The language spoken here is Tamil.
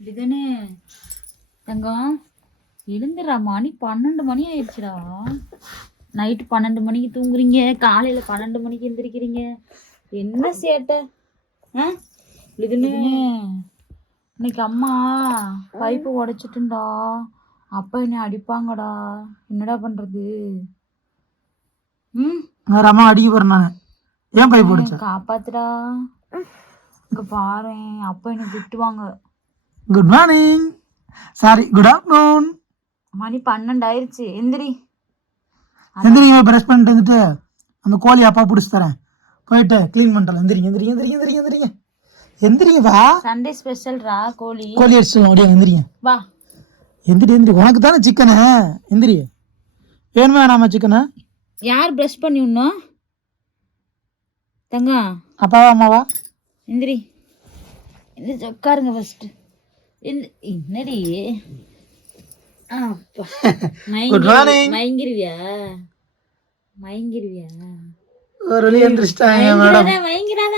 இதுதானே தங்கம், எழுந்துடா, மணி 12 மணி ஆயிடுச்சுடா. நைட்டு 12 மணிக்கு தூங்குறீங்க, காலையில 12 மணிக்கு எந்திரிக்கிறீங்க. என்ன சேட்டை? இதுன்னு இன்னைக்கு அம்மா பைப்பு உடைச்சிட்டுண்டா, அப்பா என்ன அடிப்பாங்கடா. என்னடா பண்றது? வேற அம்மா அடிக்க போறேன் நான். ஏன் பைப்பு உடைச்ச? காப்பாத்துடா. இங்க பாரு, அப்பா என்ன திட்டுவாங்க. Good morning, sorry good afternoon. மணி 12 ஆயிடுச்சு. எந்திரி எந்திரிங்க, ப்ரஷ் பண்ணிட்டு வந்துட்டு அந்த கோழி அப்பா பிடிச்சி தரேன், போயிட்டு க்ளீன் பண்ணிட்டேன். எந்திரிங்க எந்திரிங்க எந்திரிங்க எந்திரிங்க எந்திரிங்க எந்திரிங்க வா. சண்டே ஸ்பெஷல்ரா, கோழி அடிச்சிடலாம். அப்படியே எந்திரிங்க, வா. எந்திரி எந்திரி. உனக்கு தானே சிக்கனு, எந்திரி. வேணுமா வேணாமா சிக்கனு? யார் ப்ரஷ் பண்ணி விடணும் தங்கம்? அப்பாவா அம்மாவா? எந்திரி எந்திரிச்சு உட்காருங்க ஃபர்ஸ்ட். என்னடி அப்பா, மயங்கிருவியா? மயங்கிருவியா? ஒரு வழி எந்திரிச்சிட்டாங்க மேடம். மயங்கிராத